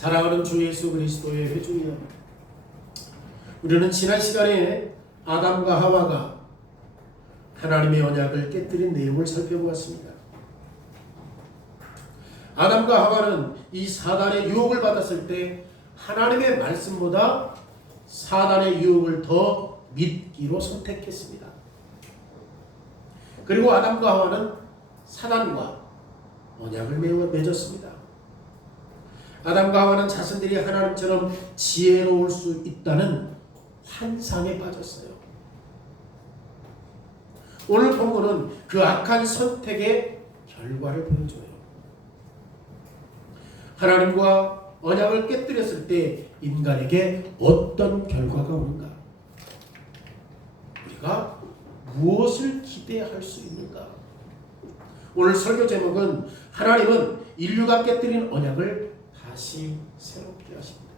사랑하는 주 예수 그리스도의 회중이여, 우리는 지난 시간에 아담과 하와가 하나님의 언약을 깨뜨린 내용을 살펴보았습니다. 아담과 하와는 이 사단의 유혹을 받았을 때 하나님의 말씀보다 사단의 유혹을 더 믿기로 선택했습니다. 그리고 아담과 하와는 사단과 언약을 맺었습니다. 아담과 하와는 자신들이 하나님처럼 지혜로울 수 있다는 환상에 빠졌어요. 오늘 본문은 그 악한 선택의 결과를 보여줘요. 하나님과 언약을 깨뜨렸을 때 인간에게 어떤 결과가 오는가? 우리가 무엇을 기대할 수 있는가? 오늘 설교 제목은 하나님은 인류가 깨뜨린 언약을 다시 새롭게 하십니다.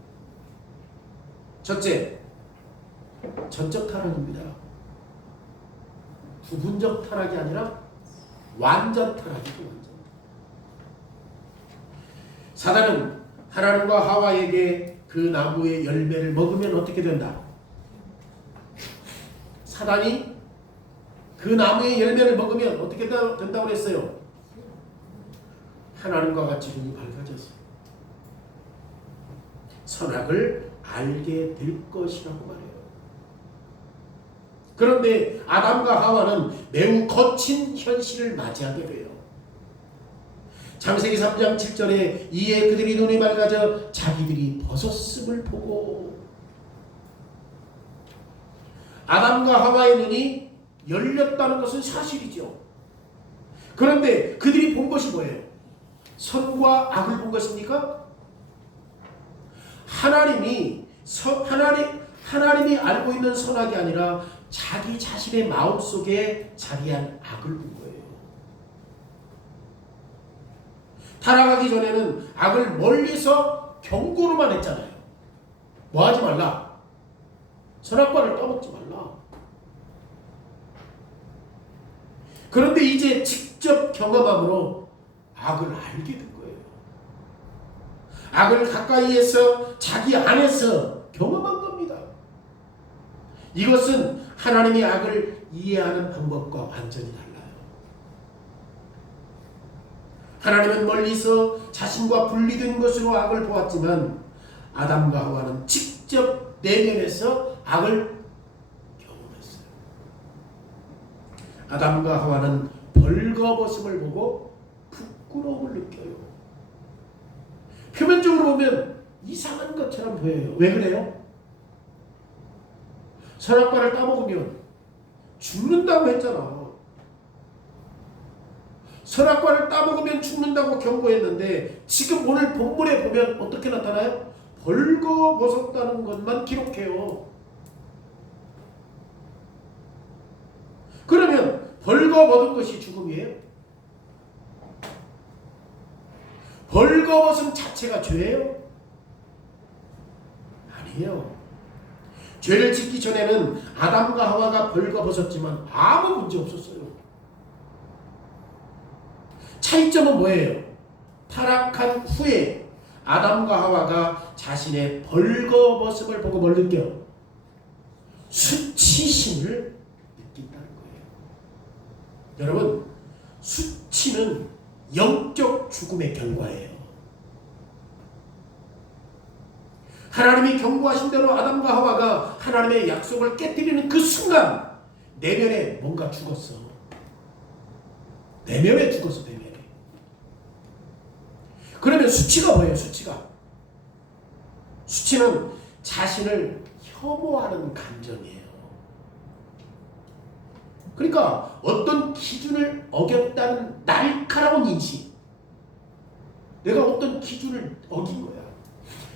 첫째, 전적 타락입니다. 부분적 타락이 아니라 완전 타락이죠. 완전. 사단은 하나님과 하와에게 그 나무의 열매를 먹으면 어떻게 된다? 사단이 그 나무의 열매를 먹으면 어떻게 된다고 했어요? 하나님과 같이 눈이 밝아졌어요. 선악을 알게 될 것이라고 말해요. 그런데 아담과 하와는 매우 거친 현실을 맞이하게 돼요. 창세기 3장 7절에 이에 그들이 눈이 밝아져 자기들이 벗었음을 보고, 아담과 하와의 눈이 열렸다는 것은 사실이죠. 그런데 그들이 본 것이 뭐예요? 선과 악을 본 것입니까? 하나님이 알고 있는 선악이 아니라 자기 자신의 마음속에 자리한 악을 본 거예요. 타락하기 전에는 악을 멀리서 경고로만 했잖아요. 뭐 하지 말라. 선악과를 떠먹지 말라. 그런데 이제 직접 경험함으로 악을 알게 된 거예요. 악을 가까이에서 자기 안에서 경험한 겁니다. 이것은 하나님이 악을 이해하는 방법과 완전히 달라요. 하나님은 멀리서 자신과 분리된 것으로 악을 보았지만 아담과 하와는 직접 내면에서 악을 경험했어요. 아담과 하와는 벌거벗음을 보고 부끄러움을 느껴요. 표면적으로 보면 이상한 것처럼 보여요. 왜 그래요? 선악과를 따먹으면 죽는다고 했잖아. 선악과를 따먹으면 죽는다고 경고했는데 지금 오늘 본문에 보면 어떻게 나타나요? 벌거벗었다는 것만 기록해요. 그러면 벌거벗은 것이 죽음이에요? 벌거벗음 자체가 죄예요? 아니에요. 죄를 짓기 전에는 아담과 하와가 벌거벗었지만 아무 문제 없었어요. 차이점은 뭐예요? 타락한 후에 아담과 하와가 자신의 벌거벗음을 보고 뭘 느껴요? 수치심을 느낀다는 거예요. 여러분, 수치는 영적 죽음의 결과예요. 하나님이 경고하신 대로 아담과 하와가 하나님의 약속을 깨뜨리는 그 순간 내면에 뭔가 죽었어. 내면에 죽었어. 내면에. 그러면 수치가 뭐예요? 수치는 자신을 혐오하는 감정이에요. 그러니까 어떤 기준을 어겼다는 날카로운 인식. 내가 어떤 기준을 어긴 거야.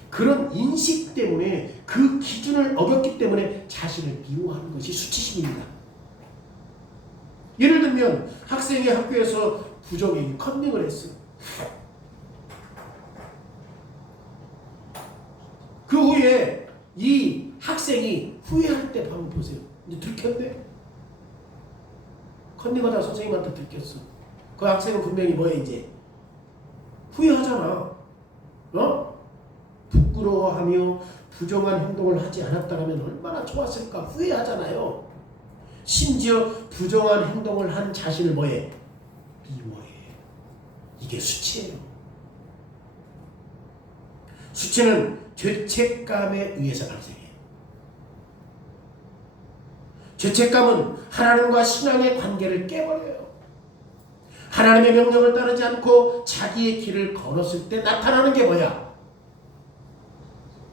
그런 인식 때문에, 그 기준을 어겼기 때문에 자신을 미워하는 것이 수치심입니다. 예를 들면 학생이 학교에서 부정행위, 컨닝을 했어요. 그 후에 이 학생이 후회할 때 한번 보세요. 이제 들켰네? 컨닝하다 선생님한테 들켰어. 그 학생은 분명히 뭐해 이제? 후회하잖아. 어? 부끄러워하며 부정한 행동을 하지 않았다면 얼마나 좋았을까 후회하잖아요. 심지어 부정한 행동을 한 자신을 뭐해? 미워해. 이게 수치예요. 수치는 죄책감에 의해서 발생해요. 죄책감은 하나님과 신앙의 관계를 깨버려요. 하나님의 명령을 따르지 않고 자기의 길을 걸었을 때 나타나는 게 뭐야?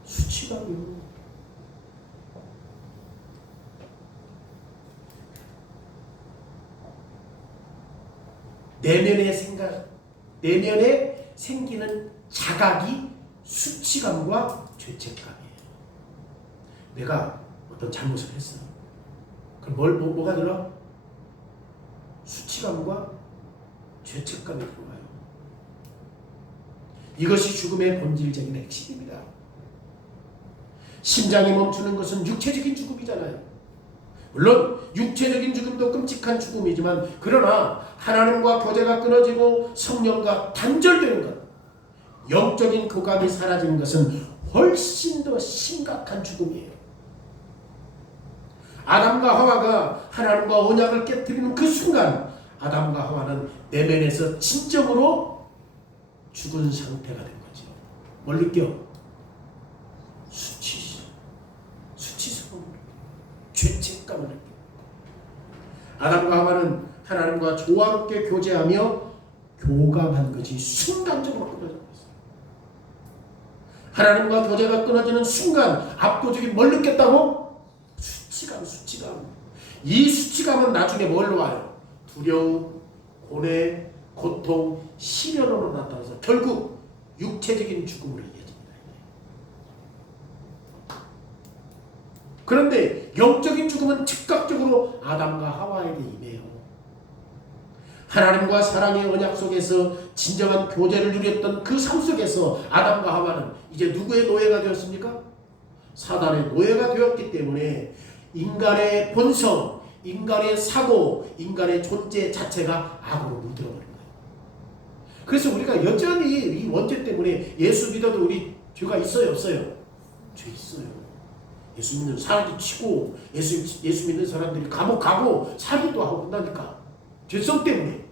수치감이요. 내면에 생기는 자각이 수치감과 죄책감이에요. 내가 어떤 잘못을 했어. 그럼 뭐가 들어? 수치감과 죄책감이 들어와요. 이것이 죽음의 본질적인 핵심입니다. 심장이 멈추는 것은 육체적인 죽음이잖아요. 물론 육체적인 죽음도 끔찍한 죽음이지만 그러나 하나님과 교제가 끊어지고 성령과 단절되는 것, 영적인 교감이 사라지는 것은 훨씬 더 심각한 죽음이에요. 아담과 하와가 하나님과 언약을 깨뜨리는 그 순간 아담과 하와는 내면에서 진정으로 죽은 상태가 된 거죠. 뭘 느껴? 수치스러움, 죄책감을 느껴. 아담과 하와는 하나님과 조화롭게 교제하며 교감한 것이 순간적으로 끊어져 버렸어요. 하나님과 교제가 끊어지는 순간 압도적인 뭘 느꼈다고? 수치감. 이 수치감은 나중에 뭘로 와요? 두려움, 고뇌, 고통, 시련으로 나타나서 결국 육체적인 죽음으로 이어집니다. 그런데 영적인 죽음은 즉각적으로 아담과 하와에게 임해요. 하나님과 사랑의 언약 속에서 진정한 교제를 누렸던 그 삶 속에서 아담과 하와는 이제 누구의 노예가 되었습니까? 사단의 노예가 되었기 때문에 인간의 본성, 인간의 사고, 인간의 존재 자체가 악으로 물들어버린 거예요. 그래서 우리가 여전히 이 원죄 때문에 예수 믿어도 우리 죄가 있어요, 없어요? 죄 있어요. 예수 믿는 사람도 치고 예수 믿는 사람들이 감옥 가고 살인도 하고 한다니까. 죄성 때문에.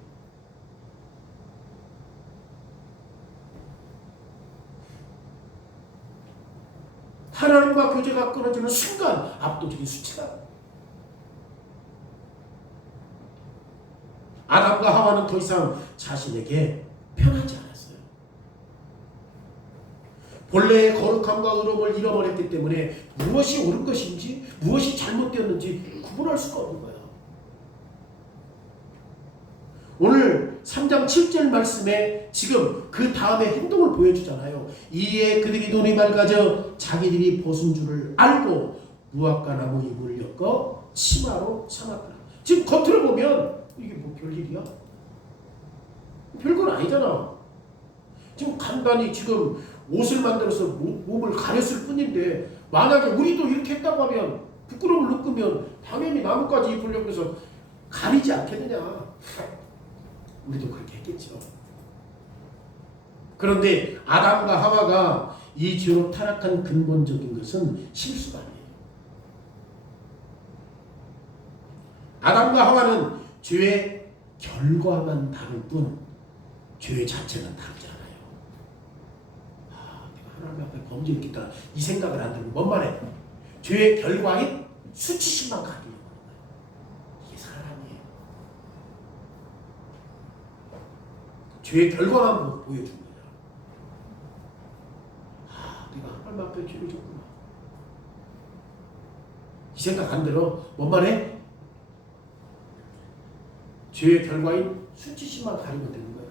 하나님과 교제가 끊어지는 순간 압도적인 수치감. 아담과 하와는 더 이상 자신에게 편하지 않았어요. 본래의 거룩함과 의로움을 잃어버렸기 때문에 무엇이 옳은 것인지 무엇이 잘못되었는지 구분할 수가 없는 거예요. 오늘 3장 7절 말씀에 지금 그 다음에 행동을 보여주잖아요. 이에 그들이 눈이 맑아져 자기들이 벗은 줄을 알고 무화과 나무 잎을 엮어 치마로 삼았더라. 지금 겉으로 보면 이게 뭐 별일이야? 별건 아니잖아. 지금 간단히 지금 옷을 만들어서 몸을 가렸을 뿐인데 만약에 우리도 이렇게 했다고 하면 부끄러움을 느끼면 당연히 나뭇가지 잎을 엮어서 가리지 않겠느냐. 우리도 그렇게 했겠죠. 그런데 아담과 하와가 이 죄로 타락한 근본적인 것은 실수가 아니에요. 아담과 하와는 죄의 결과만 다를 뿐 죄의 자체는 다르지 않아요. 내가 하나님 앞에 범죄했겠다 이 생각을 안 들고 뭔 말해? 죄의 결과인 수치심만 가지려고 하는 거예요. 이게 사람이에요. 죄의 결과만 보여주는 거야. 내가 하나님 앞에 죄를 졌구나. 이 생각 안 들어? 뭔 말해? 죄의 결과인 수치심만 가리면 되는 거야.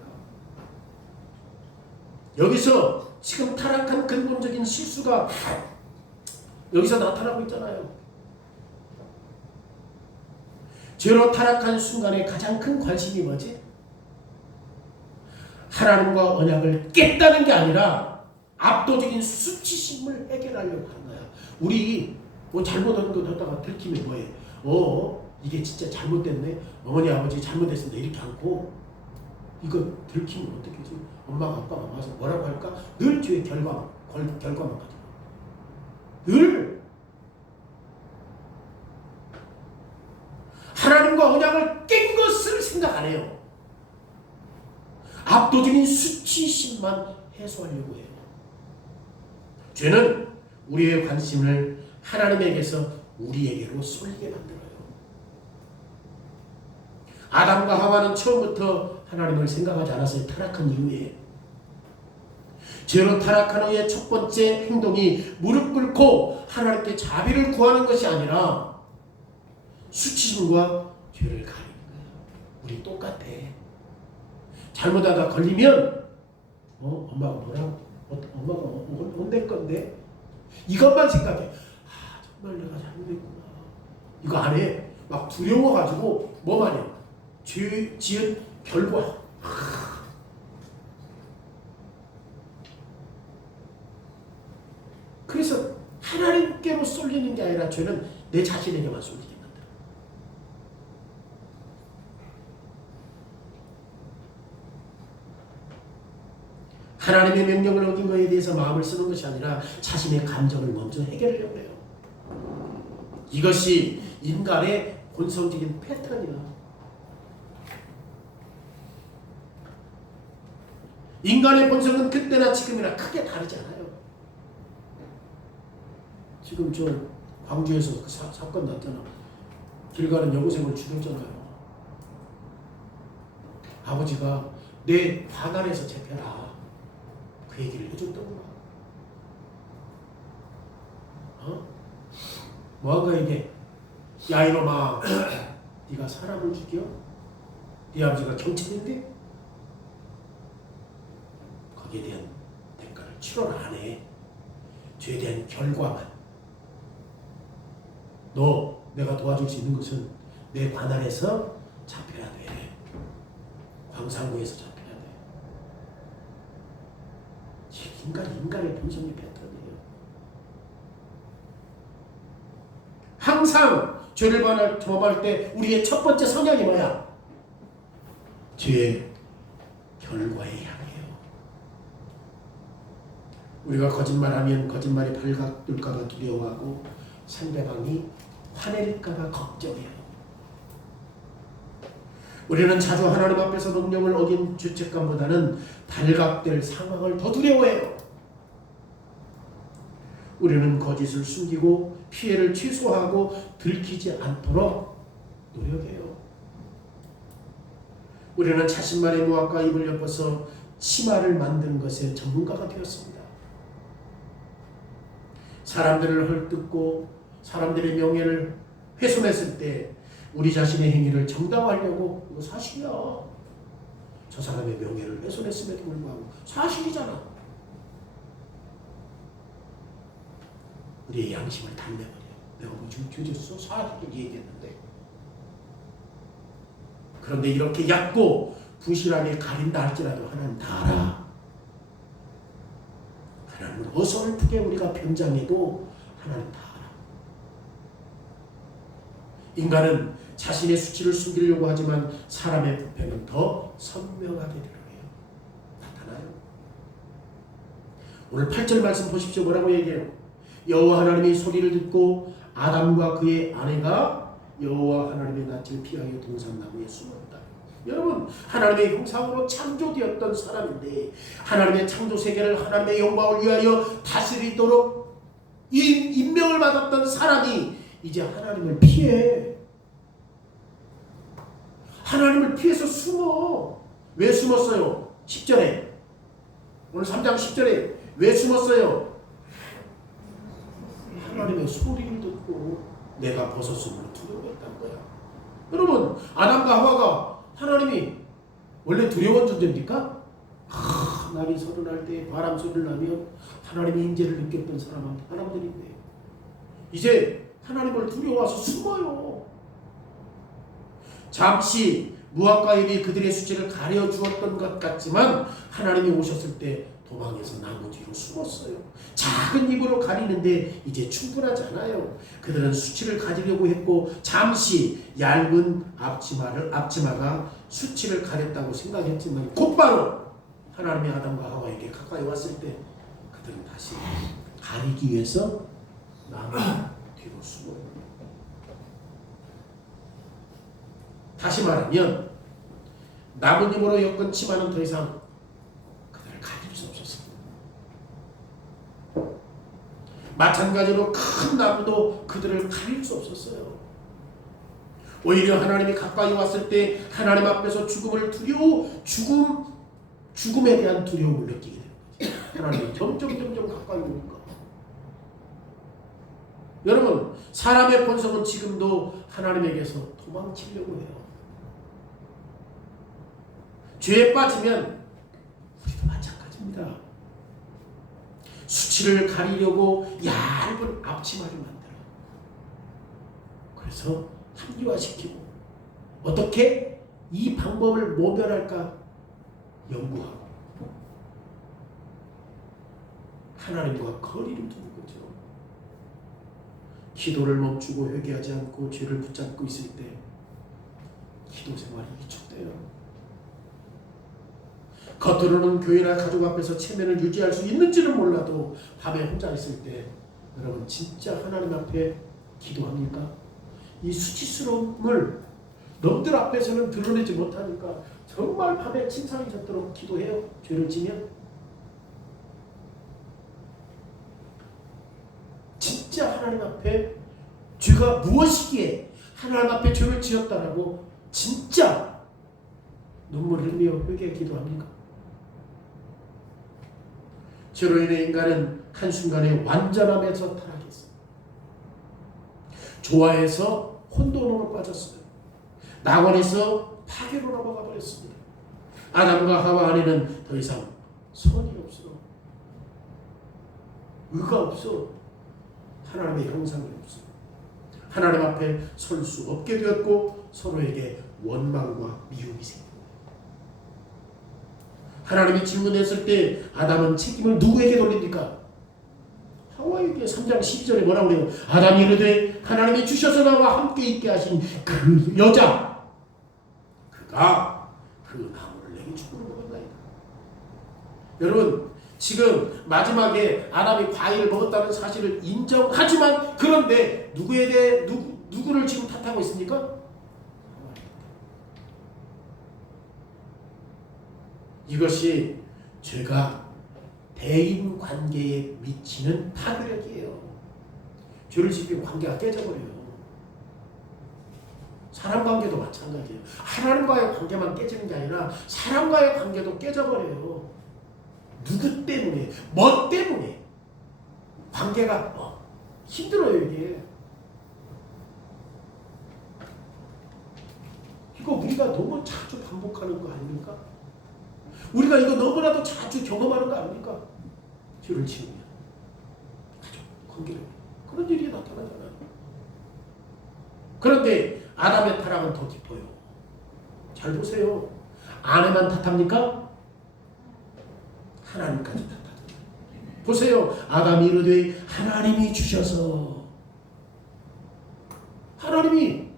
여기서 지금 타락한 근본적인 실수가 여기서 나타나고 있잖아요. 죄로 타락한 순간에 가장 큰 관심이 뭐지? 하나님과 언약을 깼다는 게 아니라 압도적인 수치심을 해결하려고 하는 거야. 우리 뭐 잘못한 거 하다가 들키면 뭐해? 이게 진짜 잘못됐네. 어머니 아버지 잘못했습니다. 이렇게 않고 이거 들키면 어떻게 하지? 엄마가 아빠가 와서 뭐라고 할까? 늘 죄의 결과만 결과만 가지고 늘 하나님과 언약을 깬 것을 생각 안 해요. 압도적인 수치심만 해소하려고 해요. 죄는 우리의 관심을 하나님에게서 우리에게로 쏠리게 만들어요. 아담과 하와는 처음부터 하나님을 생각하지 않았어요. 타락한 이후에. 죄로 타락한 후에 첫 번째 행동이 무릎 꿇고 하나님께 자비를 구하는 것이 아니라 수치심과 죄를 가리는 거예요. 우리 똑같아. 잘못하다 걸리면 엄마가 뭐라고? 엄마가 혼낼 건데? 이것만 생각해. 정말 내가 잘못했구나. 이거 안 해. 막 두려워가지고 뭐만 해. 죄 지은 결과. 그래서 하나님께로 쏠리는 게 아니라 죄는 내 자신에게만 쏠리게 만들어. 하나님의 명령을 어긴 것에 대해서 마음을 쓰는 것이 아니라 자신의 감정을 먼저 해결하려고 해요. 이것이 인간의 본성적인 패턴이야. 인간의 본성은 그때나 지금이나 크게 다르지 않아요. 지금 저 광주에서 그 사건 났잖아. 길 가는 여고생을 죽였잖아요. 아버지가 내 관할에서 잡혀라. 그 얘기를 해줬다고. 뭐한가 이게, 야 이놈아, 네가 사람을 죽여? 네 아버지가 경찰인데? 거기에 대한 대가를 치러라 안 해. 죄에 대한 결과만. 너 내가 도와줄 수 있는 것은 내 관할에서 잡혀야 돼. 광산구에서 잡혀야 돼. 인간의 본성의 패턴이에요. 항상 죄를 범할 때 우리의 첫 번째 성향이 뭐야? 죄의 결과에 향해요. 우리가 거짓말하면 거짓말이 발각될까봐 두려워하고 상대방이 화낼까봐 걱정해요. 우리는 자주 하나님 앞에서 명령을 어긴 죄책감보다는 발각될 상황을 더 두려워해요. 우리는 거짓을 숨기고 피해를 최소화하고 들키지 않도록 노력해요. 우리는 자신만의 무학과 입을 엮어서 치마를 만드는 것에 전문가가 되었습니다. 사람들을 헐뜯고 사람들의 명예를 훼손했을 때 우리 자신의 행위를 정당화하려고, 이거 사실이야. 저 사람의 명예를 훼손했음에도 불구하고 사실이잖아. 우리의 양심을 달래버려. 내가 뭐 지금 죄졌어? 사실을 얘기했는데. 그런데 이렇게 얕고 부실하게 가린다 할지라도 하나님 다 알아. 하나님은 어설프게 우리가 변장해도 하나님 다 알아. 인간은 자신의 수치를 숨기려고 하지만 사람의 부패는 더 선명하게 드러내요. 나타나요. 오늘 8절 말씀 보십시오. 뭐라고 얘기해요? 여호와 하나님이 소리를 듣고 아담과 그의 아내가 여호와 하나님의 낯을 피하여 동산나무에 숨었다. 여러분, 하나님의 형상으로 창조되었던 사람인데 하나님의 창조 세계를 하나님의 영광을 위하여 다스리도록 임명을 받았던 사람이 이제 하나님을 피해. 하나님을 피해서 숨어. 왜 숨었어요? 10절에, 오늘 3장 10절에 왜 숨었어요? 하나님의 소리를 듣고 내가 벗었음으로 두려워했다는 거야. 여러분, 아담과 하와가 하나님이 원래 두려운 존재입니까? 날이 서른할 때 바람 소리를 나면 하나님의 임재를 느꼈던 사람들인데 이제 하나님을 두려워서 숨어요. 잠시 무화과잎이 그들의 수치를 가려주었던 것 같지만 하나님이 오셨을 때 도망해서 나무 뒤로 숨었어요. 작은 입으로 가리는데 이제 충분하지 않아요. 그들은 수치를 가지려고 했고 잠시 얇은 앞치마가 수치를 가렸다고 생각했지만 곧바로 하나님이 아담과 하와에게 가까이 왔을 때 그들은 다시 가리기 위해서 나무 뒤로 숨어요. 다시 말하면 나무님으로 엮은 치마는 더 이상 그들을 가릴 수 없었습니다. 마찬가지로 큰 나무도 그들을 가릴 수 없었어요. 오히려 하나님이 가까이 왔을 때 하나님 앞에서 죽음에 대한 두려움을 느끼게 되는 거죠. 하나님이 점점 가까이 오니까. 여러분, 사람의 본성은 지금도 하나님에게서 도망치려고 해요. 죄에 빠지면 우리도 마찬가지입니다. 수치를 가리려고 얇은 앞치마를 만들어. 그래서 합리화시키고 어떻게 이 방법을 모면할까 연구하고 하나님과 거리를 두는 거죠. 기도를 멈추고 회개하지 않고 죄를 붙잡고 있을 때 기도 생활이 위축돼요. 겉으로는 교회나 가족 앞에서 체면을 유지할 수 있는지는 몰라도 밤에 혼자 있을 때 여러분 진짜 하나님 앞에 기도합니까? 이 수치스러움을 남들 앞에서는 드러내지 못하니까 정말 밤에 침상이 젖도록 기도해요. 죄를 지면 진짜 하나님 앞에 죄가 무엇이기에 하나님 앞에 죄를 지었다라고 진짜 눈물을 흘리며 회개 기도합니까? 죄로 인해 인간은 한순간에 완전함에서 타락했어요. 조화에서 혼돈으로 빠졌어요. 낙원에서 파괴로 넘어가 버렸습니다. 아담과 하와 안에는 더 이상 선이 없어. 의가 없어. 하나님의 형상이 없어. 하나님 앞에 설 수 없게 되었고 서로에게 원망과 미움이 생깁니다. 하나님이 질문했을 때 아담은 책임을 누구에게 돌립니까? 하와에게. 3장 12절에 뭐라고 그래요? 아담이 이르되 하나님이 주셔서 나와 함께 있게 하신 그 여자 그가 그 나무를 내게 주고는 먹었나이다. 여러분 지금 마지막에 아담이 과일을 먹었다는 사실을 인정하지만 그런데 누구에 대해 누구를 지금 탓하고 있습니까? 이것이 죄가 대인 관계에 미치는 파괴력이에요. 죄를 지키면 관계가 깨져버려요. 사람 관계도 마찬가지예요. 하나님과의 관계만 깨지는 게 아니라 사람과의 관계도 깨져버려요. 누구 때문에, 뭐 때문에 관계가 힘들어요. 이거 우리가 너무 자주 반복하는 거 아닙니까? 우리가 이거 너무나도 자주 경험하는 거 아닙니까? 죄를 지으면 가족 관계를 그런 일이 나타나잖아요. 그런데 아담의 타락은 더 깊어요. 잘 보세요. 아내만 탓합니까? 하나님까지 탓하죠. 보세요. 아담이 이르되 하나님이 주셔서 하나님이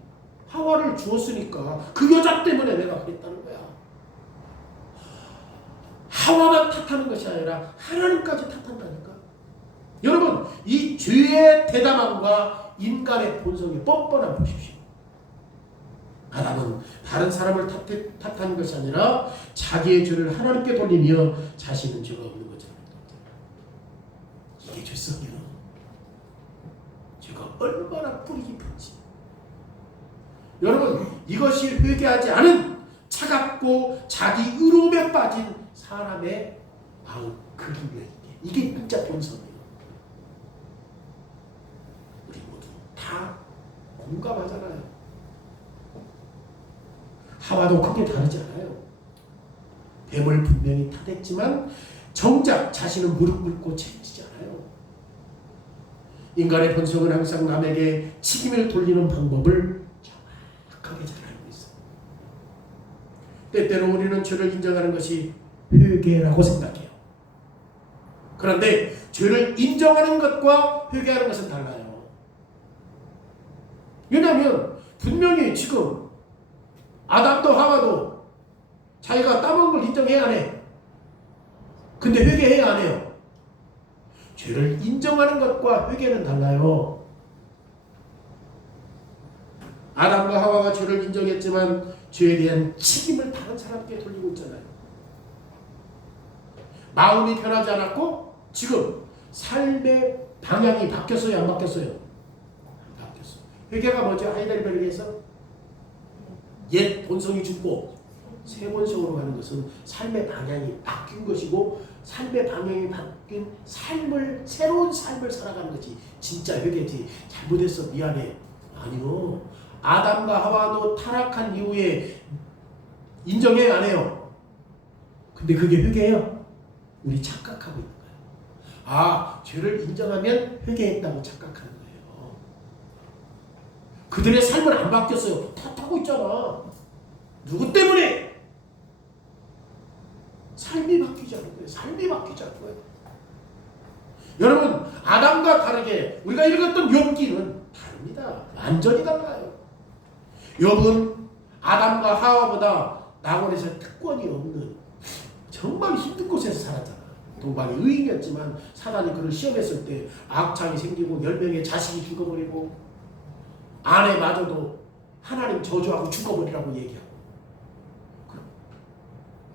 하와를 주었으니까 그 여자 때문에 내가 그랬다는 거야. 하와만 탓하는 것이 아니라 하나님까지 탓한다니까. 여러분 이 죄의 대담함과 인간의 본성이 뻔뻔한 보십시오. 아담은 다른 사람을 탓하는 것이 아니라 자기의 죄를 하나님께 돌리며 자신은 죄가 없는 것처럼 이게 죄성이에요. 죄가 얼마나 뿌리 깊은지. 여러분 이것이 회개하지 않은 차갑고 자기 의로움에 빠진 사람의 마음 그림이에요. 이게 진짜 본성이에요. 우리 모두 다 공감하잖아요. 하와도 크게 다르지 않아요. 뱀을 분명히 타댔지만 정작 자신은 무릎 꿇고 책임지지 않아요. 인간의 본성은 항상 남에게 책임을 돌리는 방법을 정확하게 잘 알고 있어요. 때때로 우리는 죄를 인정하는 것이 회개라고 생각해요. 그런데 죄를 인정하는 것과 회개하는 것은 달라요. 왜냐하면 분명히 지금 아담도 하와도 자기가 따먹은 걸 인정해야 안 해. 근데 회개해야 안 해요. 죄를 인정하는 것과 회개는 달라요. 아담과 하와가 죄를 인정했지만 죄에 대한 책임을 다른 사람께 돌리고 있잖아요. 마음이 변하지 않았고 지금 삶의 방향이 바뀌었어요? 안 바뀌었어요? 바뀌었어요. 회개가 뭐죠? 하이델베르크에서 옛 본성이 죽고 새 본성으로 가는 것은 삶의 방향이 바뀐 것이고 삶의 방향이 바뀐 삶을 새로운 삶을 살아가는 것이 진짜 회개지. 잘못했어 미안해. 아니요. 아담과 하와도 타락한 이후에 인정해요 안 해요? 근데 그게 회개예요? 우리 착각하고 있는 거예요. 아 죄를 인정하면 회개했다고 착각하는 거예요. 그들의 삶은 안 바뀌었어요. 탓하고 있잖아. 누구 때문에? 삶이 바뀌지 않은 거예요. 삶이 바뀌지 않은 거예요. 여러분 아담과 다르게 우리가 읽었던 욥기는 다릅니다. 완전히 달라요. 욥은 아담과 하와보다 낙원에서 특권이 없는 정말 힘든 곳에서 살았잖아. 동방이 의인이었지만 사단이 그를 시험했을 때 악창이 생기고 10명의 자식이 죽어버리고 아내마저도 하나님 저주하고 죽어버리라고 얘기하고.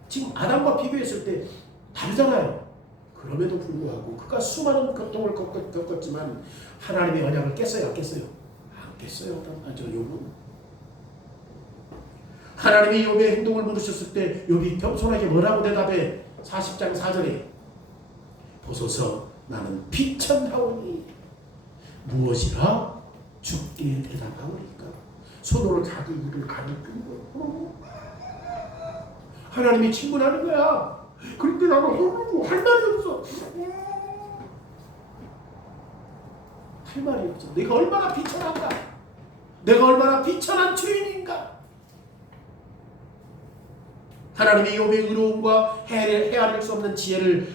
지금 아담과 비교했을 때 다르잖아요. 그럼에도 불구하고 그가 수많은 고통을 겪었지만 하나님의 언약을 깼어요? 안 깼어요? 안 깼어요. 저 욥은. 하나님이 욥의 행동을 물으셨을 때 욥이 겸손하게 뭐라고 대답해? 40장 4절에 보소서 나는 비천하오니 무엇이라 주께 대답하오리까. 손으로 자기 입을 가리키고 하나님이 친근하는 거야. 그런데 나는 할 말이 없어. 할 말이 없어. 내가 얼마나 비천한가. 내가 얼마나 비천한 주인인가. 하나님의 욥의 의로움과 헤아릴 수 없는 지혜를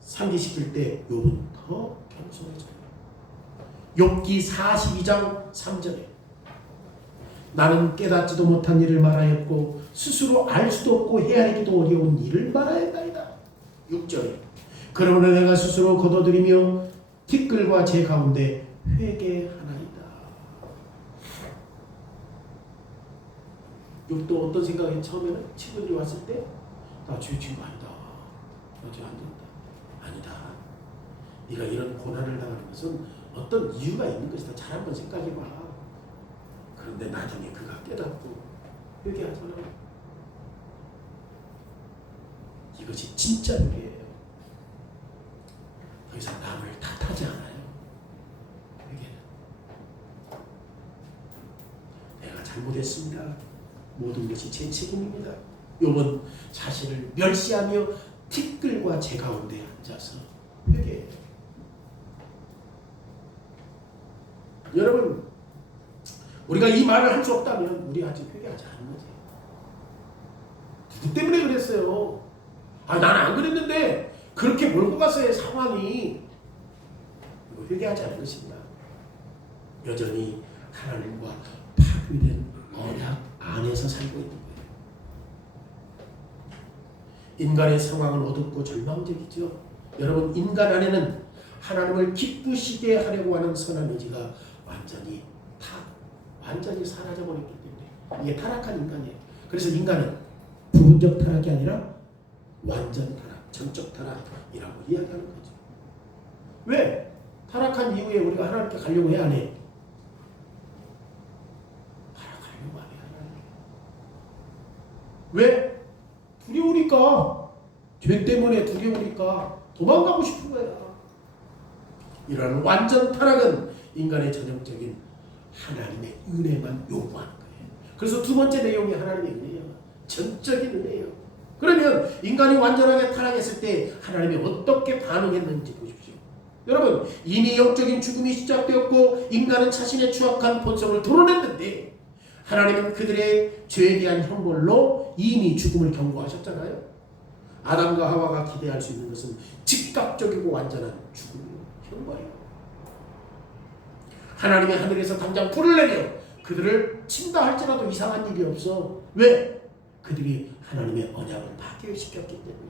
상기시킬 때 욥은 더 겸손해져요. 욥기 42장 3절에 나는 깨닫지도 못한 일을 말하였고 스스로 알 수도 없고 헤아리기도 어려운 일을 말하였나이다. 6절에 그러므로 내가 스스로 거둬들이며 티끌과 제 가운데 회개하나이다. 욥도 어떤 생각이 처음에는 친구들이 왔을 때 나 죄 지은 거 아니다. 나 죄 안 된다. 아니다. 네가 이런 고난을 당하는 것은 어떤 이유가 있는 것이다. 잘 한번 생각해봐. 그런데 나중에 그가 깨닫고 회개하잖아. 이것이 진짜 회개예요. 더 이상 남을 탓하지 않아요. 회개는 내가 잘못했습니다. 모든 것이 제 책임입니다. 욥은 자신을 멸시하며 티끌과 재 가운데 앉아서 회개해요. 여러분 우리가 이 말을 할 수 없다면 우리 아직 회개하지 않은 거지. 누구 때문에 그랬어요? 아 나는 안 그랬는데 그렇게 몰고 갔어요. 상황이. 회개하지 않은 것입니다. 여전히 하나님과 파괴된 언약 안에서 살고 있는 거예요. 인간의 상황은 어둡고 절망적이죠. 여러분 인간 안에는 하나님을 기쁘시게 하려고 하는 선한 의지가 완전히 사라져버렸기 때문에 이게 타락한 인간이에요. 그래서 인간은 부분적 타락이 아니라 완전 타락, 전적 타락이라고 이야기하는 거죠. 왜? 타락한 이후에 우리가 하나님께 가려고 해야 안 해? 가려고 안 해. 왜? 두려우니까. 죄 때문에 두려우니까 도망가고 싶은 거야. 이러한 완전 타락은 인간의 전형적인 하나님의 은혜만 요구하는 거예요. 그래서 두 번째 내용이 하나님의 은혜예요. 전적인 은혜예요. 그러면 인간이 완전하게 타락했을 때 하나님이 어떻게 반응했는지 보십시오. 여러분 이미 영적인 죽음이 시작되었고 인간은 자신의 추악한 본성을 드러냈는데 하나님은 그들의 죄에 대한 형벌로 이미 죽음을 경고하셨잖아요. 아담과 하와가 기대할 수 있는 것은 즉각적이고 완전한 죽음이요, 형벌이요. 하나님이 하늘에서 당장 불을 내려 그들을 친다 할지라도 이상한 일이 없어. 왜? 그들이 하나님의 언약을 파괴시켰기 때문에.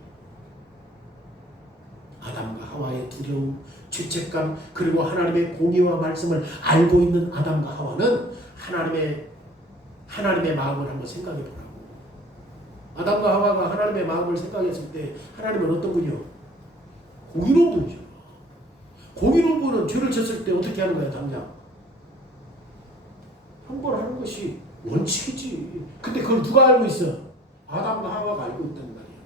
아담과 하와의 두려움, 죄책감, 그리고 하나님의 공의와 말씀을 알고 있는 아담과 하와는 하나님의 마음을 한번 생각해 보라고. 아담과 하와가 하나님의 마음을 생각했을 때 하나님은 어떤 분이요? 공의로운 분이죠. 공의로운 분은 죄를 졌을 때 어떻게 하는 거야? 당장 형벌하는 것이 원칙이지. 근데 그걸 누가 알고 있어? 아담과 하와가 알고 있단 말이야.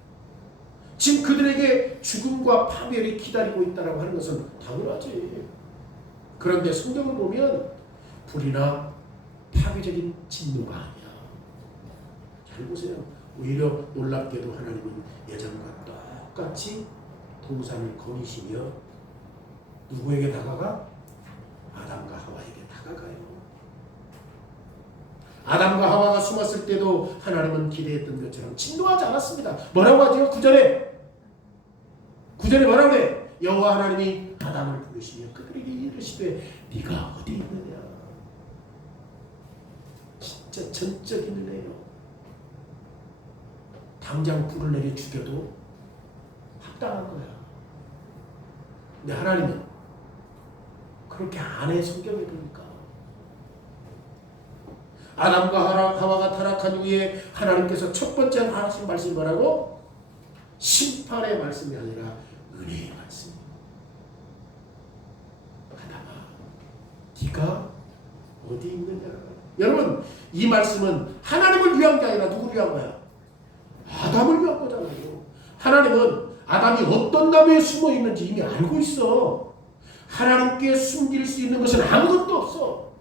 지금 그들에게 죽음과 파멸이 기다리고 있다고 하는 것은 당연하지. 그런데 성경을 보면 불이나 파괴적인 진노가 아니야. 잘 보세요. 오히려 놀랍게도 하나님은 예전과 똑같이 동산을 거니시며 누구에게 다가가? 아담과 하와에게 다가가요. 아담과 하와가 숨었을 때도 하나님은 기대했던 것처럼 진노하지 않았습니다. 뭐라고 하죠? 9절에 뭐라고 그래? 여호와 하나님이 아담을 부르시며 그들에게 이르시되 네가 어디 있느냐. 진짜 전적인 은혜요. 당장 불을 내려 죽여도 합당한 거야. 근데 하나님은 그렇게 안 해. 성경에 보니까 아담과 하와가 타락한 후에 하나님께서 첫 번째 하신 말씀이 뭐라고? 심판의 말씀이 아니라 은혜의 말씀. 아담아, 네가 어디 있느냐. 여러분, 이 말씀은 하나님을 위한 게 아니라 누구를 위한 거야? 아담을 위한 거잖아요. 하나님은 아담이 어떤 나무에 숨어 있는지 이미 알고 있어. 하나님께 숨길 수 있는 것은 아무것도 없어.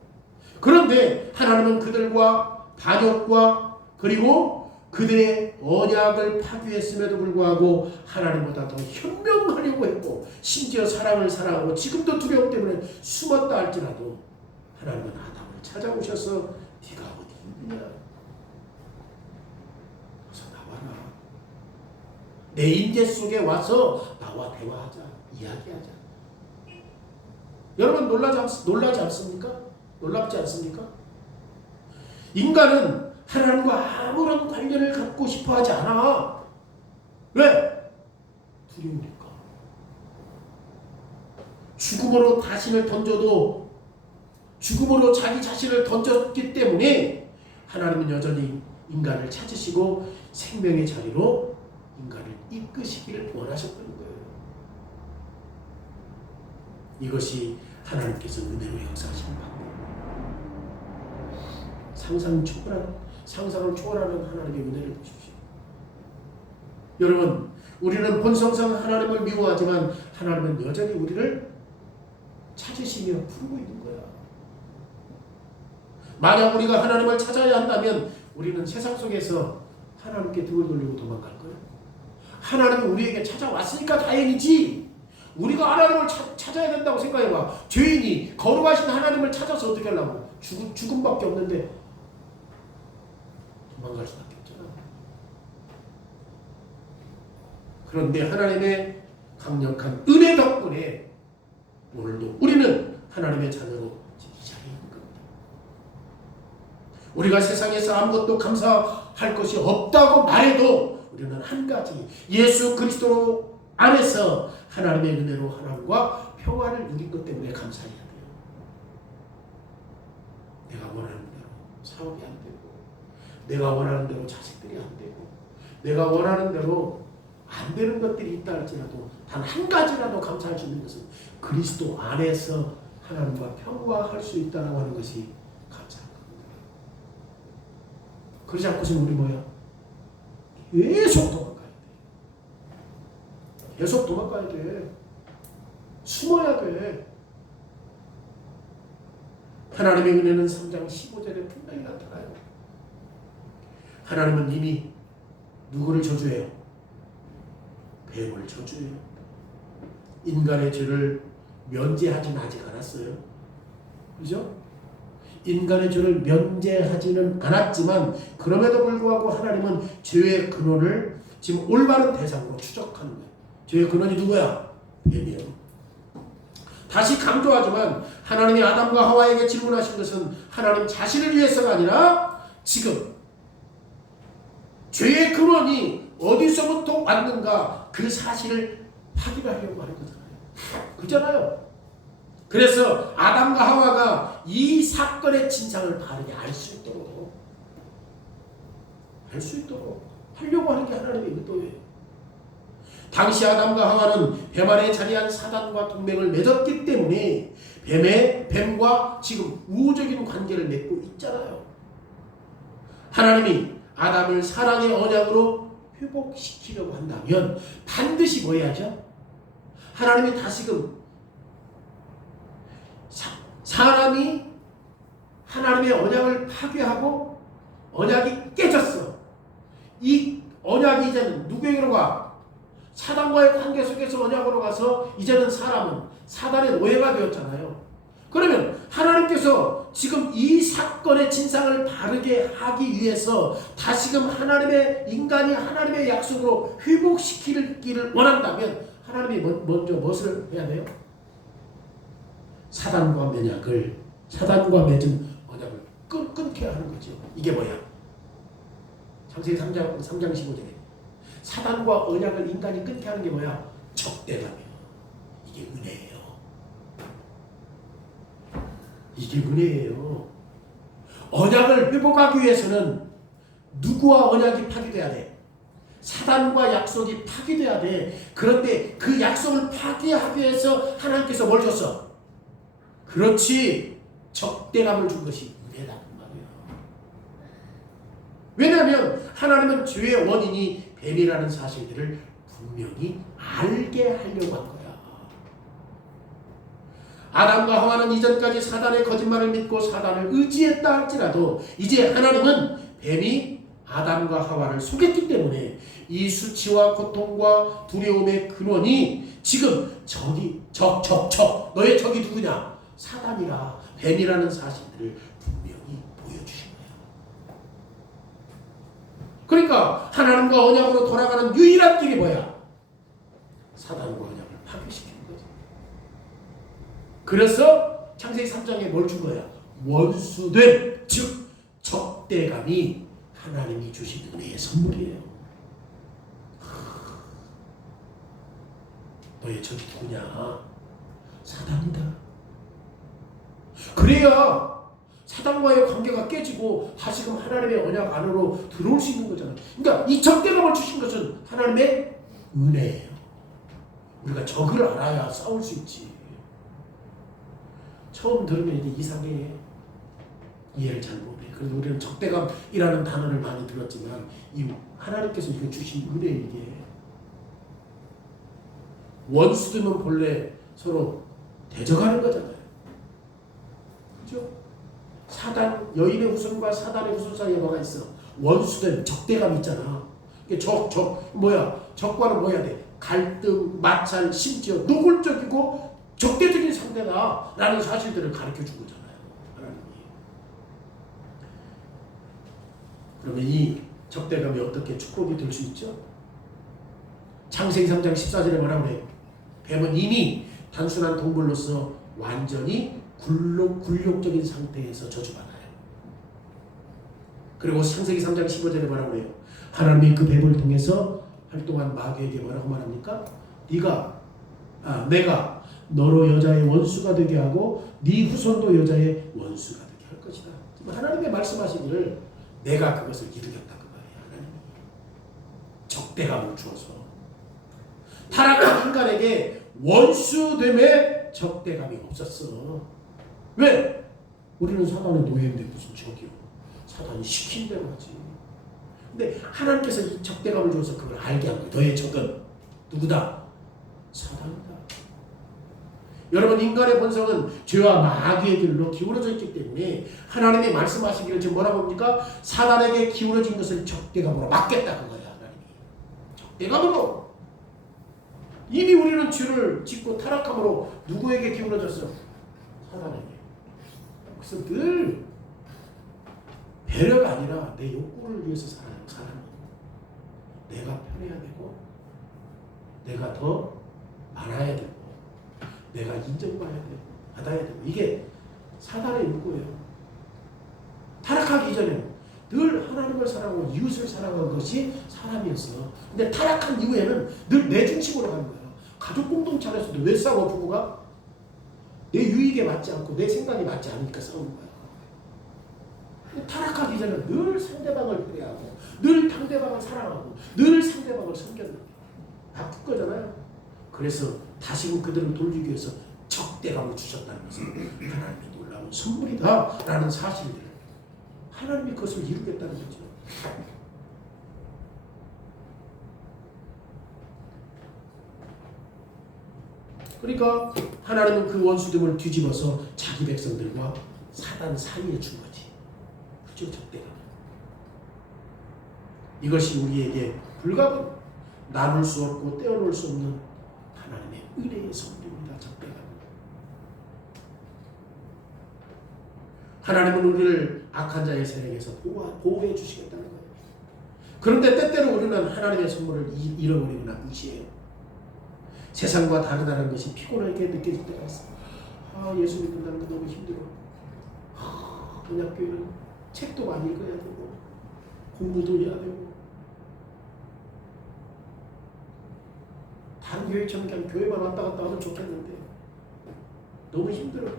그런데 하나님은 그들과 반역과 그리고 그들의 언약을 파괴했음에도 불구하고 하나님보다 더 현명하려고 했고 심지어 사랑을 사랑하고 지금도 두려움 때문에 숨었다 할지라도 하나님은 아담을 찾아오셔서 네가 어디 있느냐. 어서 나와라. 내 인재 속에 와서 나와 대화하자. 이야기하자. 여러분 놀라지 않습니까? 놀랍지 않습니까? 인간은 하나님과 아무런 관련을 갖고 싶어 하지 않아. 왜? 두려우니까. 죽음으로 자신을 던져도 죽음으로 자기 자신을 던졌기 때문에 하나님은 여전히 인간을 찾으시고 생명의 자리로 인간을 이끄시기를 원하셨던 거예요. 이것이 하나님께서 은혜로 역사하시는 방법. 상상을 초월하는 하나님의 은혜를 보십시오. 여러분, 우리는 본성상 하나님을 미워하지만 하나님은 여전히 우리를 찾으시며 부르고 있는 거야. 만약 우리가 하나님을 찾아야 한다면 우리는 세상 속에서 하나님께 등을 돌리고 도망갈 거야. 하나님이 우리에게 찾아왔으니까 다행이지. 우리가 하나님을 찾아야 된다고 생각해봐. 죄인이 거룩하신 하나님을 찾아서 어떻게 하려고? 죽음밖에 없는데 도망갈 수밖에 없잖아. 그런데 하나님의 강력한 은혜 덕분에 오늘도 우리는 하나님의 자녀로 이 자리에 있는 겁니다. 우리가 세상에서 아무것도 감사할 것이 없다고 말해도 우리는 한 가지, 예수 그리스도 안에서 하나님의 은혜로 하나님과 평화를 누린 것 때문에 감사해야 돼요. 내가 원하는 대로 사업이 안 되고, 내가 원하는 대로 자식들이 안 되고, 내가 원하는 대로 안 되는 것들이 있다 할지라도 단 한 가지라도 감사할 수 있는 것은 그리스도 안에서 하나님과 평화할 수 있다고 하는 것이 감사한 겁니다. 그러지 않고서는 우리 뭐야? 계속 도망가야 돼. 계속 도망가야 돼. 숨어야 돼. 하나님의 은혜는 3장 15절에 분명히 나타나요. 하나님은 이미 누구를 저주해요? 뱀을 저주해요. 인간의 죄를 면제하지는 아직 않았어요. 그죠? 인간의 죄를 면제하지는 않았지만 그럼에도 불구하고 하나님은 죄의 근원을 지금 올바른 대상으로 추적하는 거예요. 죄의 근원이 누구야? 뱀이에요. 다시 강조하지만 하나님이 아담과 하와에게 질문하신 것은 하나님 자신을 위해서가 아니라 지금 죄의 근원이 어디서부터 왔는가 그 사실을 파기하려고 하는 거잖아요. 그잖아요. 그래서 아담과 하와가 이 사건의 진상을 바르게 알 수 있도록 하려고 하는 게 하나님의 의도예요. 당시 아담과 하와는 뱀 아래 자리한 사단과 동맹을 맺었기 때문에 뱀과 지금 우호적인 관계를 맺고 있잖아요. 하나님이 아담을 사랑의 언약으로 회복시키려고 한다면 반드시 뭐 해야죠? 하나님이 다시금 사람이 하나님의 언약을 파괴하고 언약이 깨졌어. 이 언약이 이제는 누구에게로 가? 사단과의 관계 속에서 언약으로 가서 이제는 사람은 사단의 노예가 되었잖아요. 그러면 하나님께서 지금 이 사건의 진상을 바르게 하기 위해서 다시금 인간이 하나님의 약속으로 회복시키기를 원한다면 하나님이 먼저 무엇을 해야 돼요? 사단과 맺은 언약을 끊게 하는 거죠. 이게 뭐야? 창세기 3장 15절에 사단과 언약을 인간이 끊게 하는 게 뭐야? 적대감이야. 이게 은혜예요. 이게 은혜예요. 언약을 회복하기 위해서는 누구와 언약이 파기돼야 돼? 사단과 약속이 파기돼야 돼. 그런데 그 약속을 파기하기 위해서 하나님께서 뭘 줬어? 그렇지. 적대감을 준 것이 은혜다 그 말이야. 왜냐하면 하나님은 죄의 원인이 뱀이라는 사실들을 분명히 알게 하려고 한 거야. 아담과 하와는 이전까지 사단의 거짓말을 믿고 사단을 의지했다 할지라도 이제 하나님은 뱀이 아담과 하와를 속였기 때문에 이 수치와 고통과 두려움의 근원이 지금 너의 적이 누구냐? 사단이라 뱀이라는 사실들을 분명히 보여주신 거야. 그러니까 하나님과 언약으로 돌아가는 유일한 길이 뭐야? 사단과 언약을 파괴시키는 거지. 그래서 창세기 3장에 뭘 준 거야? 원수됨, 즉 적대감이 하나님이 주신 은혜의 선물이에요. 너의 적이 누구냐? 사단이다. 그래야 사단과의 관계가 깨지고 다시금 하나님의 언약 안으로 들어올 수 있는 거잖아요. 그러니까 이 적대감을 주신 것은 하나님의 은혜예요. 우리가 적을 알아야 싸울 수 있지. 처음 들으면 이제 이상해. 이해를 잘 못해. 그래서 우리는 적대감이라는 단어를 많이 들었지만 이 하나님께서 이거 주신 은혜 이게 원수들은 본래 서로 대적하는 거잖아요. 그죠? 여인의 후손과 사단의 후손 사이에 뭐가 있어? 원수된 적대감이 있잖아. 이게 적과는 뭐 해야 돼? 갈등, 마찰, 심지어 노골적이고 적대적인 상대다라는 사실들을 가르쳐 준 거잖아요. 하나님이. 그러면 이 적대감이 어떻게 축복이 될 수 있죠? 창세기 3장 14절에 뭐라고 그래요? 뱀은 이미 단순한 동물로서 완전히 굴욕적인 상태에서 저주받아요. 그리고 창세기 3장 15절에 뭐라고 해요? 하나님이 그 뱀을 통해서 활동한 마귀에게 뭐라고 말합니까? 내가 너로 여자의 원수가 되게 하고 네 후손도 여자의 원수가 되게 할 것이다. 하나님의 말씀하시기를 내가 그것을 이루겠다 그 말이에요. 하나님이 적대감을 주어서 타락한 인간에게 원수됨의 적대감이 없었어. 왜? 우리는 사단의 노예인데 무슨 적이요? 사단이 시킨 대로 하지. 근데 하나님께서 이 적대감을 주어서 그걸 알게 한 거예요. 너의 적은 누구다? 사단이다. 여러분, 인간의 본성은 죄와 마귀의 길로 기울어져 있기 때문에 하나님이 말씀하시기를 지금 뭐라고 합니까? 사단에게 기울어진 것을 적대감으로 막겠다 그거야. 하나님이 적대감으로. 이미 우리는 죄를 짓고 타락함으로 누구에게 기울어졌어? 사단에게. 그래서 늘 배려가 아니라 내 욕구를 위해서 살아요. 사람은 내가 편해야 되고 내가 더 많아야 되고 내가 받아야 되고 이게 사단의 욕구예요. 타락하기 이전에 늘 하나님을 사랑하고 이웃을 사랑하는 것이 사람이었어. 근데 타락한 이후에는 늘 내 중심으로 가는 거예요. 가족 공동체 안에서도 왜 싸워 부부가? 내 유익에 맞지 않고 내 생각에 맞지 않으니까 싸우는 거야. 타락하기 전에 늘 상대방을 배려하고 늘 상대방을 사랑하고 늘 상대방을 섬겼는 바꿀 거잖아요. 그래서 다시금 그들을 돌리기 위해서 적대감을 주셨다는 것은 하나님의 놀라운 선물이다 라는 사실을 하나님이 그것을 이루겠다는 거죠. 그러니까 하나님은 그 원수됨을 뒤집어서 자기 백성들과 사단 사이에 준 거지. 그죠? 적대감. 이것이 우리에게 불가분, 나눌 수 없고 떼어놓을 수 없는 하나님의 은혜의 선물입니다. 적대감. 하나님은 우리를 악한 자의 세력에서 보호해 주시겠다는 거예요. 그런데 때때로 우리는 하나님의 선물을 잃어버리거나 무시해요. 세상과 다르다는 것이 피곤하게 느껴질 때가 있어. 예수 믿는다는 거 너무 힘들어. 언약교회는 책도 많이 읽어야 되고 공부도 해야 되고 다른 교회처럼 그냥 교회만 왔다 갔다 하면 좋겠는데 너무 힘들어.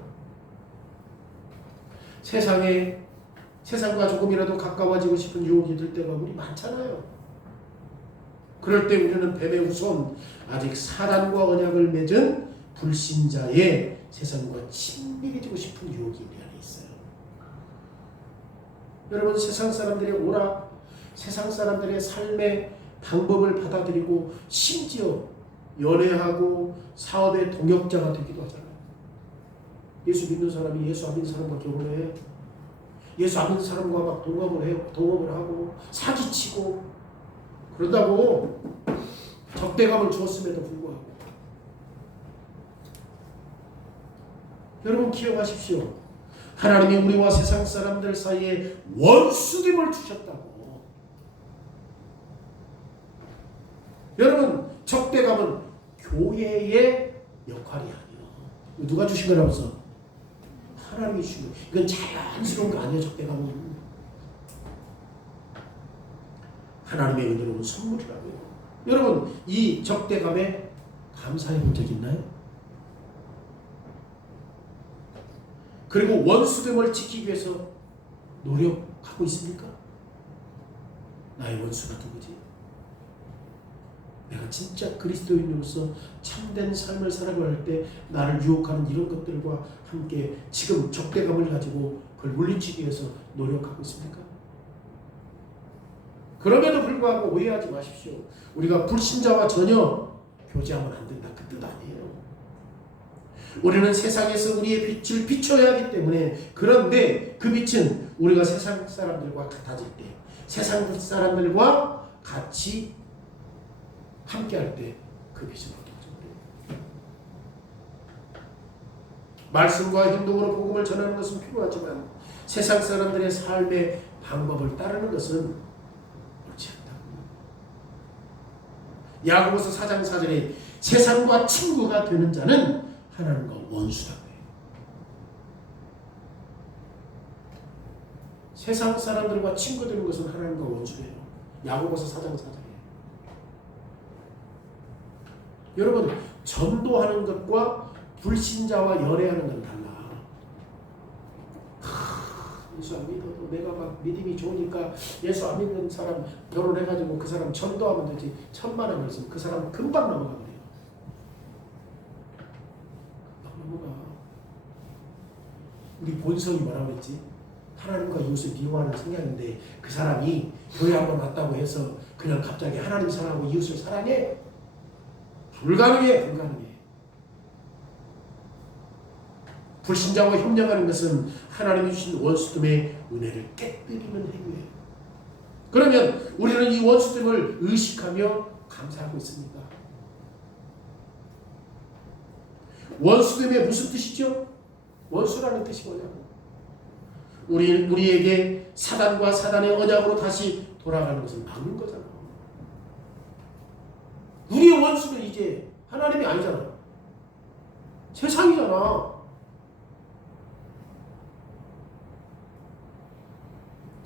세상과 조금이라도 가까워지고 싶은 유혹이 들 때가 우리 많잖아요. 그럴 때 우리는 뱀의 우선 아직 사단과 언약을 맺은 불신자의 세상과 친밀해지고 싶은 유혹이 우리 안에 있어요. 여러분, 세상 사람들의 오락, 세상 사람들의 삶의 방법을 받아들이고 심지어 연애하고 사업의 동역자가 되기도 하잖아요. 예수 믿는 사람이 예수 안 믿는 사람과 결혼해. 예수 안 믿는 사람과 막 동업을 하고 사기치고 그런다고 적대감을 주었음에도 불구하고 여러분 기억하십시오. 하나님이 우리와 세상 사람들 사이에 원수됨을 주셨다고. 여러분, 적대감은 교회의 역할이 아니에요. 누가 주신 거라면서? 하나님이 주신 거예요. 이건 자연스러운 거 아니에요. 적대감은 하나님의 은혜로운 선물이라고요. 여러분, 이 적대감에 감사해 본 적 있나요? 그리고 원수됨을 지키기 위해서 노력하고 있습니까? 나의 원수가 누구지? 내가 진짜 그리스도인으로서 참된 삶을 살아갈 때 나를 유혹하는 이런 것들과 함께 지금 적대감을 가지고 그걸 물리치기 위해서 노력하고 있습니까? 그럼에도 불구하고 오해하지 마십시오. 우리가 불신자와 전혀 교제하면 안 된다. 그 뜻 아니에요. 우리는 세상에서 우리의 빛을 비춰야 하기 때문에, 그런데 그 빛은 우리가 세상 사람들과 같아질 때, 세상 사람들과 같이 함께할 때 그 빛은 어떻게 말씀과 행동으로 복음을 전하는 것은 필요하지만 세상 사람들의 삶의 방법을 따르는 것은 옳지 않다. 야고보서 4장 4절에 세상과 친구가 되는 자는 하나님과 원수다. 세상 사람들과 친구 되는 것은 하나님과 원수예요. 야고보서 4장 4절에. 여러분, 전도하는 것과 불신자와 연애하는 건 달라. 예수 안 믿어도 내가 막 믿음이 좋으니까 예수 안 믿는 사람 결혼해가지고 그 사람 전도하면 되지. 1,000만 원 있으면 그 사람 금방 넘어가 버려요. 넘어가. 우리 본성이 뭐라고 그랬지? 하나님과 이웃을 미워하는 성향인데 그 사람이 교회 한번 왔다고 해서 그냥 갑자기 하나님 사랑하고 이웃을 사랑해? 불가능해. 불신자와 협력하는 것은 하나님이 주신 원수됨의 은혜를 깨뜨리는 행위예요. 그러면 우리는 이 원수됨을 의식하며 감사하고 있습니다. 원수됨의 무슨 뜻이죠? 원수라는 뜻이 뭐냐고. 우리에게 사단과 사단의 언약으로 다시 돌아가는 것을 막는 거잖아. 우리의 원수는 이제 하나님이 아니잖아. 세상이잖아.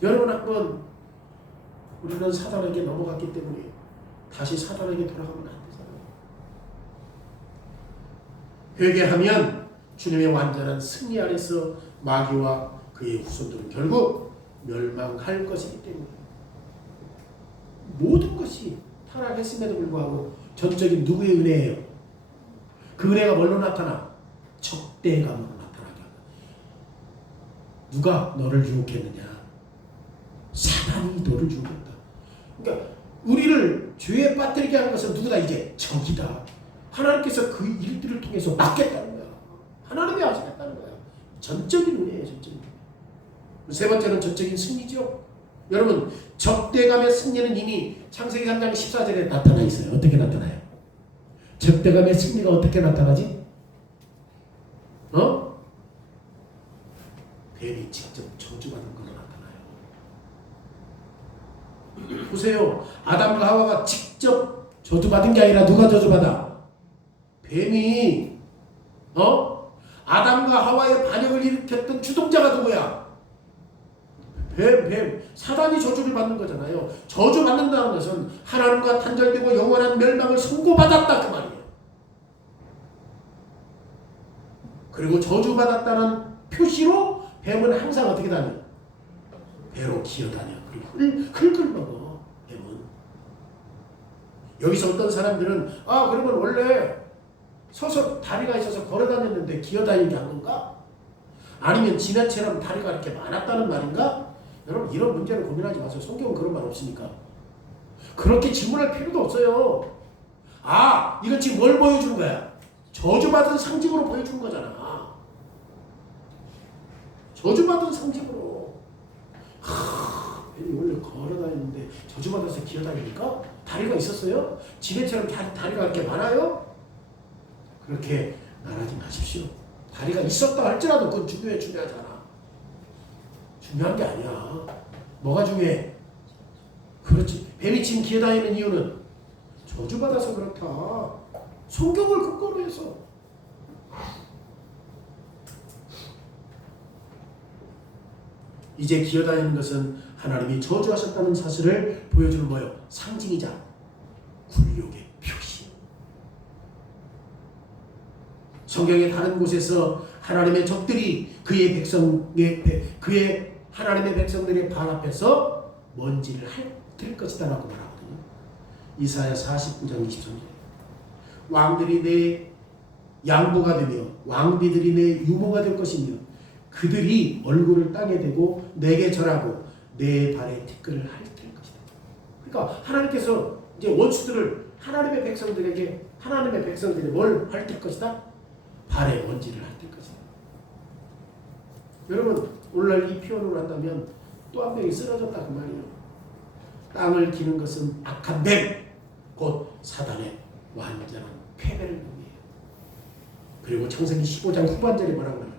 여러분, 한번 우리는 사단에게 넘어갔기 때문에 다시 사단에게 돌아가면 안 되잖아요. 회개하면 주님의 완전한 승리 아래서 마귀와 그의 후손들은 결국 멸망할 것이기 때문에 모든 것이 타락했음에도 불구하고 전적인 누구의 은혜예요? 그 은혜가 뭘로 나타나? 적대감으로 나타나게 한다. 누가 너를 유혹했느냐? 사단이 너를 유혹했다. 그러니까 우리를 죄에 빠뜨리게 하는 것은 누구다? 이제 적이다. 하나님께서 그 일들을 통해서 막겠다는 거야. 하나님이 하시겠다는 거야. 전적인 은혜예요. 전적인 은혜. 세 번째는 전적인 승리죠. 여러분 적대감의 승리는 이미 창세기 3장 14절에 나타나 있어요. 어떻게 나타나요? 적대감의 승리가 어떻게 나타나지? 뱀이 직접 저주받은 걸로 나타나요. 보세요. 아담과 하와가 직접 저주받은 게 아니라 누가 저주받아? 뱀이 아담과 하와의 반역을 일으켰던 주동자가 누구야? 뱀. 사단이 저주를 받는 거잖아요. 저주받는다는 것은 하나님과 단절되고 영원한 멸망을 선고받았다 그 말이에요. 그리고 저주받았다는 표시로 뱀은 항상 어떻게 다녀? 배로 기어다녀. 그리고 흙을 먹어. 뱀은. 여기서 어떤 사람들은 그러면 원래 서서 다리가 있어서 걸어다녔는데 기어다니게 한 건가? 아니면 지나치면 다리가 이렇게 많았다는 말인가? 여러분 이런 문제를 고민하지 마세요. 성경은 그런 말 없으니까. 그렇게 질문할 필요도 없어요. 이건 지금 뭘 보여주는 거야? 저주받은 상징으로 보여주는 거잖아. 저주받은 상징으로. 원래 걸어다니는데 저주받아서 기어다니니까? 다리가 있었어요? 지네처럼 다리가 이렇게 많아요? 그렇게 말하지 마십시오. 다리가 있었다 할지라도 그건 중요하잖아. 중요한 게 아니야. 뭐가 중요해? 그렇지. 뱀이 지금 기어다니는 이유는 저주받아서 그렇다. 성경을 근거로 해서. 이제 기어다니는 것은 하나님이 저주하셨다는 사실을 보여주는 뭐예요? 상징이자 굴욕의 표시. 성경의 다른 곳에서 하나님의 적들이 그의 하나님의 백성들의 발 앞에서 먼지를 핥을 것이다 라고 말하거든요. 이사야 49장 23절. 왕들이 내 양보가 되며 왕비들이 내 유모가 될 것이며 그들이 얼굴을 땅에 대고 내게 절하고 내 발에 티끌을 핥을 것이다. 그러니까 하나님께서 이제 원수들을 하나님의 백성들이 뭘 핥을 것이다? 발에 먼지를 핥을 것이다. 여러분 오늘날 이 표현을 한다면 또 한 명이 쓰러졌다 그 말이에요. 땅을 기는 것은 악한 뱀, 곧 사단의 완전한 패배를 의미해요. 그리고 창세기 15장 후반절에 뭐라고 말하냐?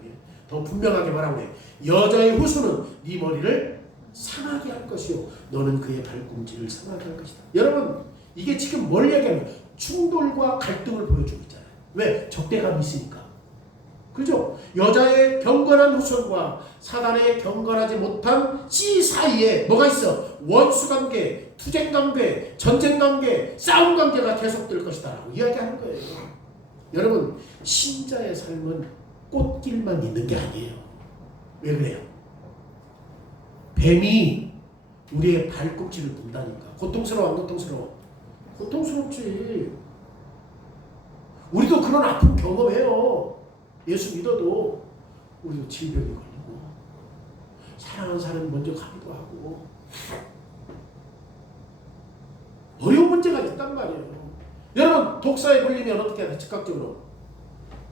더 분명하게 말하고 해. 여자의 후손은 네 머리를 상하게 할 것이요 너는 그의 발꿈치를 상하게 할 것이다. 여러분 이게 지금 뭘 얘기하는 거예요? 충돌과 갈등을 보여주고 있잖아요. 왜? 적대감이 있으니까. 그죠? 여자의 경건한 후손과 사단의 경건하지 못한 씨 사이에 뭐가 있어? 원수관계, 투쟁관계, 전쟁관계, 싸움관계가 계속될 것이다 라고 이야기하는 거예요. 여러분 신자의 삶은 꽃길만 있는 게 아니에요. 왜 그래요? 뱀이 우리의 발꿈치를 문다니까. 고통스러워 안 고통스러워? 고통스럽지. 우리도 그런 아픔 경험해요. 예수 믿어도 우리도 질병이 걸리고 사랑하는 사람이 먼저 가기도 하고 어려운 문제가 있단 말이에요. 여러분 독사에 걸리면 어떻게 해야 돼? 즉각적으로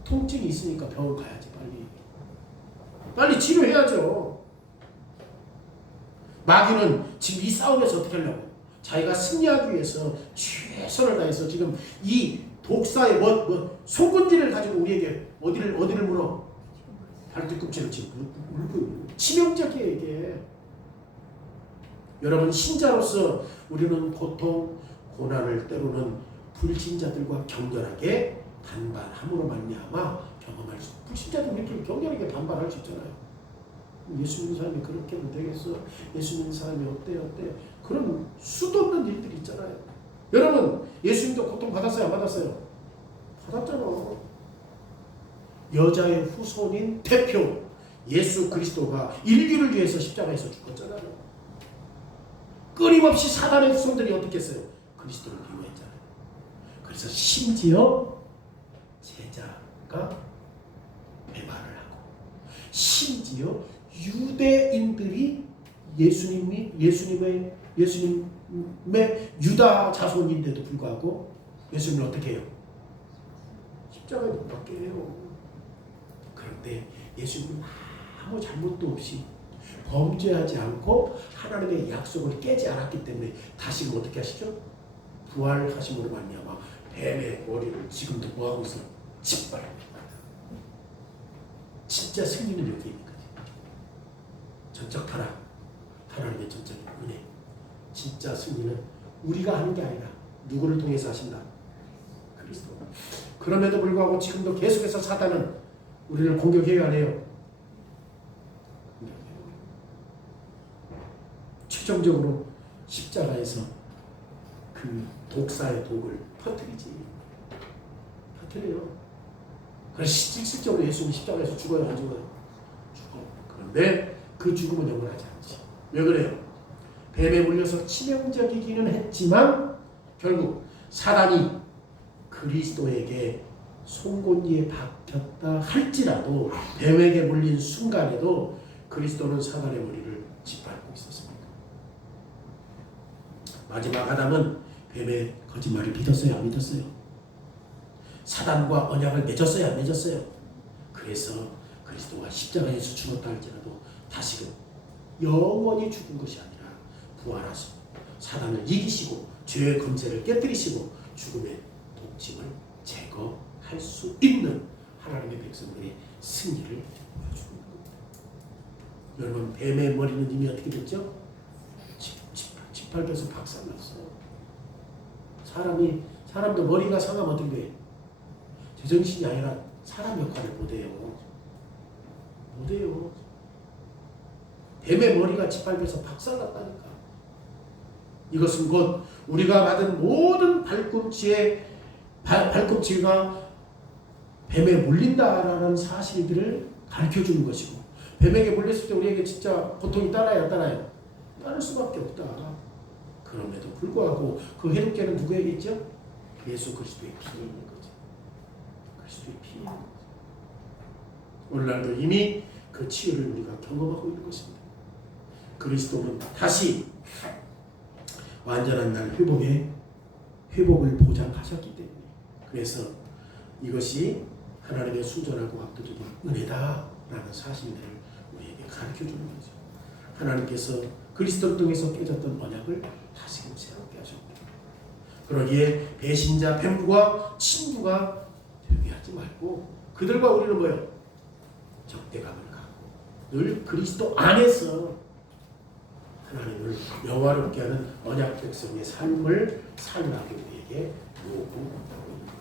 통증이 있으니까 병원 가야지. 빨리 치료해야죠. 마귀는 지금 이 싸움에서 어떻게 하려고? 자기가 승리하기 위해서 최선을 다해서 지금 이 독사의 손군지를 가지고 우리에게 어디를 물어? 발뒤꿈치를 지금 치명적이에요 이게. 여러분 신자로서 우리는 고통, 고난을 때로는 불신자들과 격렬하게 반발함으로 말미암아 경험할 수. 불신자들은 이렇게 격렬하게 반발할 수 있잖아요. 예수 믿는 사람이 그렇게도 되겠어? 예수 믿는 사람이 어때? 그런 수도 없는 일들이 있잖아요. 여러분 예수님도 고통 받았어요? 안 받았어요? 받았잖아. 여자의 후손인 대표 예수 그리스도가 인류를 위해서 십자가에서 죽었잖아요. 끊임없이 사단의 후손들이 어떻게 했어요? 그리스도를 미워했잖아요. 그래서 심지어 제자가 배반을 하고 심지어 유대인들이 예수님의 유다 자손인데도 불구하고 예수님을 어떻게 해요? 십자가에 못 박게 해요. 그런데 예수님은 아무 잘못도 없이 범죄하지 않고 하나님의 약속을 깨지 않았기 때문에 다시금 어떻게 하시죠? 부활하심으로 말미암아 뱀의 머리를 지금도 뭐하고 있어? 짓밟습니다. 진짜 승리는 여기 있는 거지. 전적 타락, 하나님의 전적 은혜. 진짜 승리는 우리가 하는 게 아니라 누구를 통해서 하신다? 그리스도. 그럼에도 불구하고 지금도 계속해서 사단은 우리를 공격해야 해요. 최종적으로 십자가에서 그 독사의 독을 터뜨려요. 그래서 실질적으로 예수님이 십자가에서 죽어요, 안 죽어요? 죽어. 그런데 그 죽음은 영원하지 않지. 왜 그래요? 뱀에 물려서 치명적이기는 했지만 결국 사단이 그리스도에게 송곳니에 박혔다 할지라도 뱀에게 물린 순간에도 그리스도는 사단의 머리를 짓밟고 있었습니다. 마지막 아담은 뱀의 거짓말을 믿었어요, 안 믿었어요? 사단과 언약을 맺었어요, 안 맺었어요? 그래서 그리스도가 십자가에서 죽었다 할지라도 다시금 영원히 죽은 것이 아니라 부활하시고 사단을 이기시고 죄의 검세를 깨뜨리시고 죽음의 독침을 제거할 수 있는 하나님의 백성들의 승리를 보여주는 겁니다. 여러분, 뱀의 머리는 이미 어떻게 됐죠? 짓밟혀서 박살났어. 사람도 머리가 상하면 어떻게 돼? 제정신이 아니라 사람 역할을 못해요. 뱀의 머리가 짓밟혀서 박살났다니까. 이것은 곧 우리가 받은 모든 발꿈치가 뱀에 물린다라는 사실들을 가르쳐주는 것이고, 뱀에게 물렸을 때 우리에게 진짜 고통이 따라요, 안 따라요? 따를 수밖에 없다. 그럼에도 불구하고 그 해독제는 누구에게 있죠? 예수 그리스도의 피에 있는 거죠. 그리스도의 피에 있는 거죠. 오늘날도 이미 그 치유를 우리가 경험하고 있는 것입니다. 그리스도는 다시 완전한 날 회복을 보장하셨기 때문에, 그래서 이것이 하나님의 순전하고 압도적인 은혜다라는 사실을 우리에게 가르쳐주는 거죠. 하나님께서 그리스도를 통해서 깨졌던 언약을 다시금 새롭게 하셨습니다. 그러기에 배신자 뱀과 친구가 되게 하지 말고 그들과 우리는 뭐예요? 적대감을 갖고 늘 그리스도 안에서 하나님을 영화롭게 하는 언약 백성의 삶을 살라고 우리에게 요구하고 있습니다.